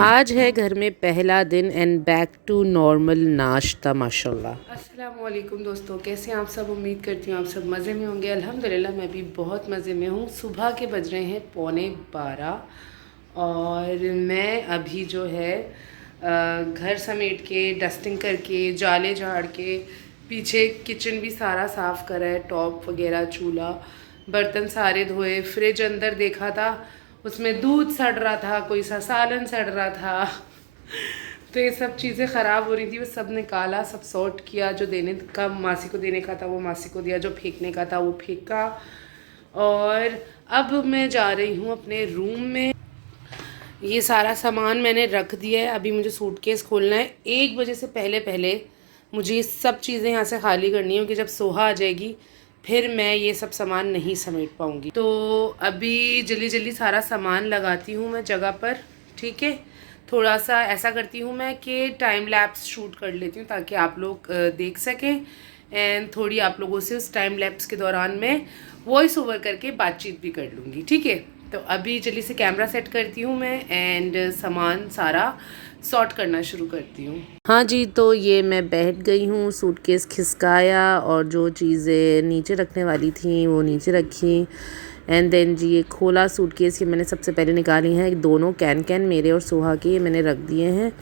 आज है घर में पहला दिन एंड बैक टू नॉर्मल नाश्ता माशाल्लाह। अस्सलाम वालेकुम दोस्तों, कैसे हैं आप सब। उम्मीद करती हूँ आप सब मज़े में होंगे। अल्हम्दुलिल्लाह मैं भी बहुत मज़े में हूँ। सुबह के बज रहे हैं 11:15 और मैं अभी जो है घर समेट के डस्टिंग करके जाले झाड़ के पीछे किचन भी सारा साफ़ करा है, टॉप वगैरह चूल्हा बर्तन सारे धोए। फ्रिज अंदर देखा था उसमें दूध सड़ रहा था, कोई सा सालन सड़ रहा था तो ये सब चीज़ें ख़राब हो रही थी, वो सब निकाला, सब सॉर्ट किया। जो देने का मासी को देने का था वो मासी को दिया, जो फेंकने का था वो फेंका। और अब मैं जा रही हूँ अपने रूम में। ये सारा सामान मैंने रख दिया है, अभी मुझे सूटकेस खोलना है। 1 बजे से पहले पहले मुझे ये सब चीज़ें यहाँ से खाली करनी है, क्योंकि जब सोहा आ जाएगी फिर मैं ये सब सामान नहीं समेट पाऊँगी। तो अभी जल्दी जल्दी सारा सामान लगाती हूँ मैं जगह पर, ठीक है। थोड़ा सा ऐसा करती हूँ मैं कि टाइम लैप्स शूट कर लेती हूँ ताकि आप लोग देख सकें, एंड थोड़ी आप लोगों से उस टाइम लैप्स के दौरान मैं वॉइस ओवर करके बातचीत भी कर लूँगी, ठीक है। तो अभी जल्दी से कैमरा सेट करती हूँ मैं एंड सामान सारा सॉर्ट करना शुरू करती हूँ। हाँ जी, तो ये मैं बैठ गई हूँ, सूटकेस खिसकाया और जो चीज़ें नीचे रखने वाली थी वो नीचे रखी। एंड देन जी ये खोला सूटकेस, ये मैंने सबसे पहले निकाली हैं दोनों कैन मेरे और सोहा के, ये मैंने रख दिए हैं।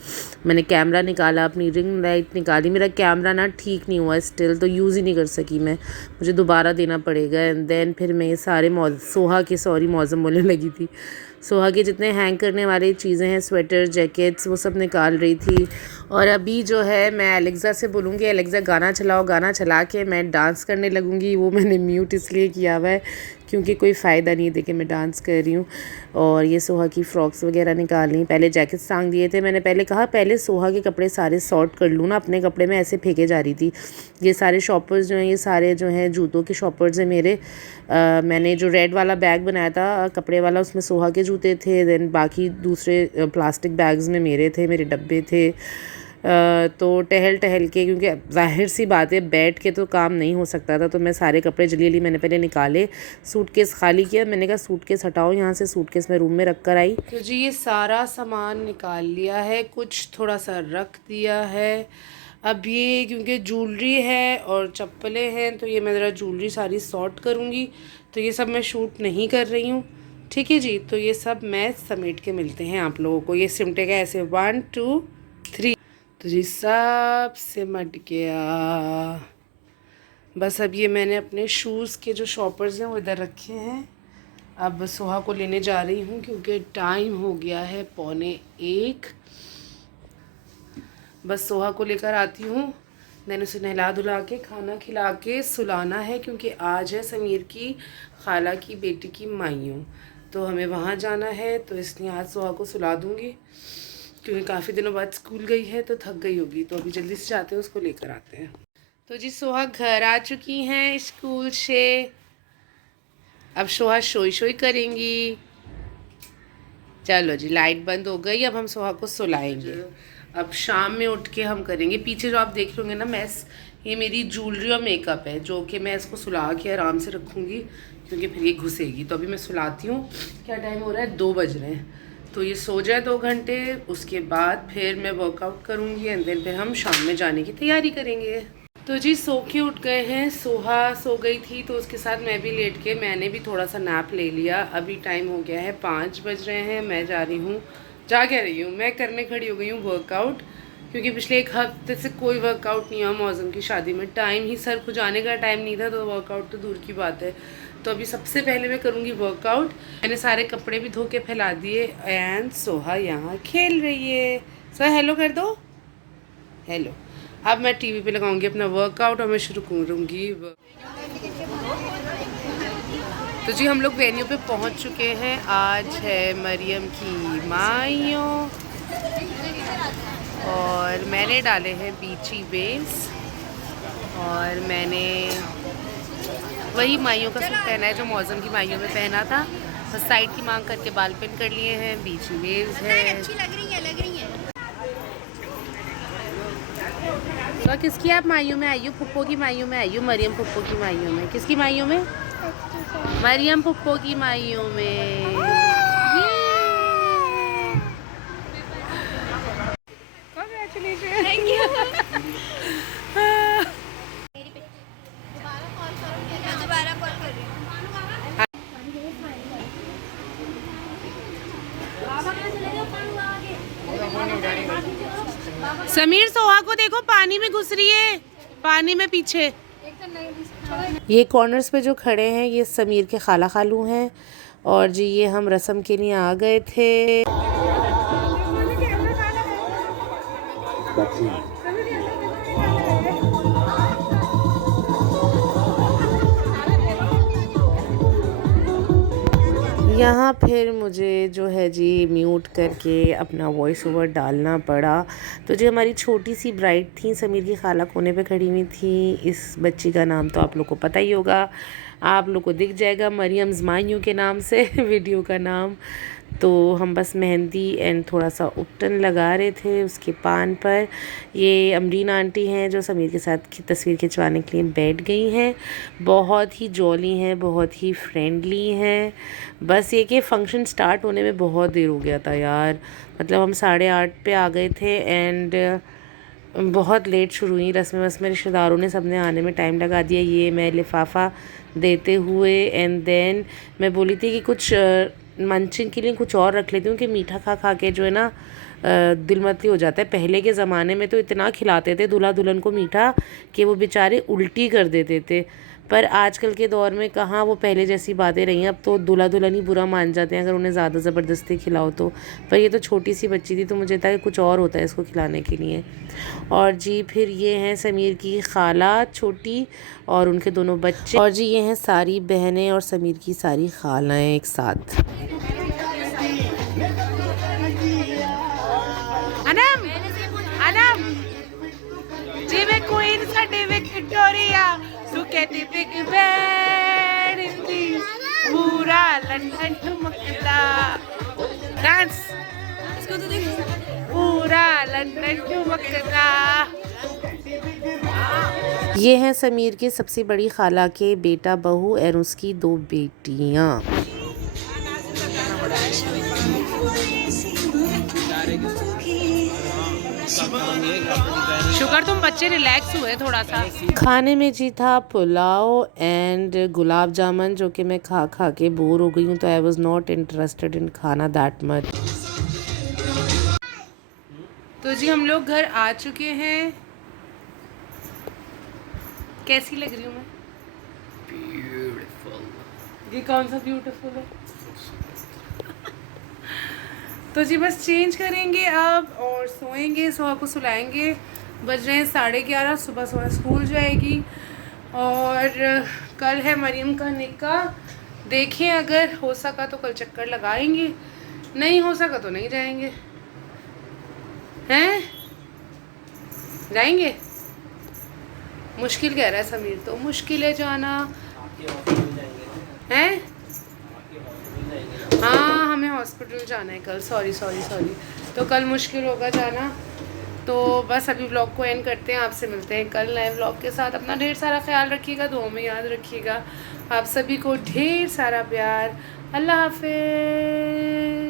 मैंने कैमरा निकाला, अपनी रिंग लाइट निकाली। मेरा कैमरा ना ठीक नहीं हुआ स्टिल, तो यूज़ ही नहीं कर सकी मैं, मुझे दोबारा देना पड़ेगा। एंड देन फिर मैं ये सारे सोहा के मौज़म बोलने लगी थी, सोहा के जितने हैंग करने वाली चीज़ें हैं, स्वेटर जैकेट्स, वो सब निकाल रही थी। और अभी जो है मैं एलेक्सा से बोलूँगी एलेक्सा गाना चलाओ, गाना चला के मैं डांस करने लगूँगी। वो मैंने म्यूट इसलिए किया हुआ है क्योंकि कोई फ़ायदा नहीं है, देखिए मैं डांस कर रही हूँ। और ये सोहा की फ़्रॉक्स वगैरह निकाली, पहले जैकेट्स टांग दिए थे। मैंने पहले कहा पहले सोहा के कपड़े सारे सॉर्ट कर लूँ ना, अपने कपड़े में ऐसे फेंके जा रही थी। ये सारे शॉपर्स जो हैं, ये सारे जो हैं जूतों के शॉपर्स हैं मेरे। मैंने जो रेड वाला बैग बनाया था कपड़े वाला, उसमें सोहा के जूते थे। देन बाकी दूसरे प्लास्टिक बैग्स में मेरे थे, मेरे डब्बे थे। तो टहल टहल के, क्योंकि ज़ाहिर सी बात है बैठ के तो काम नहीं हो सकता था, तो मैं सारे कपड़े जल्दी जल्दी मैंने पहले निकाले, सूटकेस खाली किया। मैंने कहा सूटकेस हटाओ यहाँ से, सूटकेस मैं रूम में रख कर आई। तो जी ये सारा सामान निकाल लिया है, कुछ थोड़ा सा रख दिया है। अब ये क्योंकि ज्वेलरी है और चप्पलें हैं, तो ये मैं ज़रा ज्वेलरी सारी सॉर्ट करूँगी। तो ये सब मैं शूट नहीं कर रही हूँ, ठीक है जी। तो ये सब मैं समेट के मिलते हैं आप लोगों को। ये सिमटेगा ऐसे 1 2 3। तो जी सब सिमट गया। बस अब ये मैंने अपने शूज़ के जो शॉपर्स हैं वो इधर रखे हैं। अब सोहा को लेने जा रही हूँ क्योंकि टाइम हो गया है 12:45। बस सोहा को लेकर आती हूँ, देन उसे नहला धुला के खाना खिला के सुलाना है, क्योंकि आज है समीर की खाला की बेटी की माइयों, तो हमें वहाँ जाना है। तो इसलिए आज सोहा को सुला दूँगी, क्योंकि काफ़ी दिनों बाद स्कूल गई है तो थक गई होगी। तो अभी जल्दी से जाते हैं, उसको लेकर आते हैं। तो जी सोहा घर आ चुकी हैं स्कूल से। अब सोहा सोई सोई करेंगी। चलो जी लाइट बंद हो गई, अब हम सोहा को सुलाएंगे। अब शाम में उठ के हम करेंगे। पीछे जो आप देख रहे होंगे ना मैस, ये मेरी ज्वेलरी और मेकअप है, जो कि मैं इसको सुला के आराम से रखूँगी, क्योंकि फिर ये घुसेगी। तो अभी मैं सुलाती हूँ। क्या टाइम हो रहा है, 2 बज रहे हैं। तो ये सो जाए 2 घंटे, उसके बाद फिर मैं वर्कआउट करूँगी एंड देन फिर हम शाम में जाने की तैयारी करेंगे। तो जी सो के उठ गए हैं, सोहा सो गई थी तो उसके साथ मैं भी लेट के मैंने भी थोड़ा सा नैप ले लिया। अभी टाइम हो गया है 5 बज रहे हैं। मैं जा रही हूँ, जा क्या रही हूँ, मैं करने खड़ी हो गई हूँ वर्कआउट, क्योंकि पिछले 1 हफ्ते से कोई वर्कआउट नहीं हुआ। मौसम की शादी में टाइम ही, सर खुजाने का टाइम नहीं था, तो वर्कआउट तो दूर की बात है। तो अभी सबसे पहले मैं करूँगी वर्कआउट। मैंने सारे कपड़े भी धो के फैला दिए एंड सोहा यहाँ खेल रही है। सो हेलो कर दो, हेलो। अब मैं टीवी पे लगाऊंगी अपना वर्कआउट और मैं शुरू करूँगी। तो जी हम लोग वेन्यू पे पहुंच चुके हैं। आज है मरियम की माइयों और मैंने डाले हैं बीची बेस, और मैंने वही माइयों का सूट पहना है जो मौसम की माइयों में पहना था। तो साइड की मांग करके बाल पिन कर लिए हैं, बीची बेस है। अच्छी लग रही है। तो किसकी आप माइयों में आई हो? पुप्पो की माइयों में आई हो? मरियम पुप्पो की माइयों में? किसकी माइयों में? मरियम पुप्पो की माइयों में। समीर सोहा को देखो पानी में घुस रही है, पानी में पीछे। ये कॉर्नर्स पे जो खड़े हैं ये समीर के खाला खालू हैं और जी ये हम रस्म के लिए आ गए थे। यहाँ फिर मुझे जो है जी म्यूट करके अपना वॉइस ओवर डालना पड़ा। तो जो हमारी छोटी सी ब्राइड थी समीर की खाला कोने पे खड़ी हुई थी। इस बच्ची का नाम तो आप लोग को पता ही होगा, आप लोग को दिख जाएगा मरियम ज़मायूं के नाम से वीडियो का नाम। तो हम बस मेहंदी एंड थोड़ा सा उपटन लगा रहे थे उसके पान पर। ये अमरीन आंटी हैं जो समीर के साथ तस्वीर खिंचवाने के लिए बैठ गई हैं। बहुत ही जॉली हैं, बहुत ही फ्रेंडली हैं। बस ये कि फ़ंक्शन स्टार्ट होने में बहुत देर हो गया था यार, मतलब हम 8:30 पे आ गए थे एंड बहुत लेट शुरू हुई रस्में रिश्तेदारों ने सबने आने में टाइम लगा दिया। ये मैं लिफाफा देते हुए एंड देन मैं बोली थी कि कुछ मंचिंग के लिए कुछ और रख लेती हूँ कि मीठा खा खा के जो है ना दिल मतली हो जाता है। पहले के ज़माने में तो इतना खिलाते थे दूल्हा दुल्हन को मीठा कि वो बेचारे उल्टी कर देते थे, पर आजकल के दौर में कहाँ वो पहले जैसी बातें रही हैं। अब तो दूल्हा दुल्हन ही बुरा मान जाते हैं अगर उन्हें ज़्यादा ज़बरदस्ती खिलाओ तो। पर ये तो छोटी सी बच्ची थी तो मुझे था कि कुछ और होता है इसको खिलाने के लिए। और जी फिर ये हैं समीर की खाला छोटी और उनके दोनों बच्चे, और जी ये हैं सारी बहनें और समीर की सारी खालाएँ एक साथ। अनम अनम जी मैं क्वीन साडी विक्टोरिया तू कहती बिग बैन इंदी पूरा लंदन ठुमकदा डांस इसको तो देख पूरा लंदन ठुमकदा। ये हैं समीर के सबसे बड़ी खाला के बेटा बहू और उसकी 2 बेटियाँ। शुगर तुम बच्चे रिलैक्स हुए थोड़ा सा। खाने में जी था पुलाव एंड गुलाब जामुन जो कि मैं खा खा के बोर हो गई हूँ, तो I was not interested in खाना दैट मच। तो जी हम लोग घर आ चुके हैं। कैसी लग रही हूँ मैं? ब्यूटीफुल। ये कौन सा ब्यूटीफुल है? तो जी बस चेंज करेंगे अब और सोएंगे, सोहा को सुलाएंगे। बज रहे हैं 11:30, सुबह सोहा स्कूल जाएगी और कल है मरियम का निकाह। देखें अगर हो सका तो कल चक्कर लगाएंगे, नहीं हो सका तो नहीं जाएंगे। हैं? जाएंगे? मुश्किल कह रहा है समीर, तो मुश्किल है जाना है। हाँ हमें हॉस्पिटल जाना है कल, सॉरी। तो कल मुश्किल होगा जाना। तो बस अभी व्लॉग को एंड करते हैं, आपसे मिलते हैं कल नए व्लॉग के साथ। अपना ढेर सारा ख्याल रखिएगा, दुआ में याद रखिएगा। आप सभी को ढेर सारा प्यार। अल्लाह हाफ़िज़।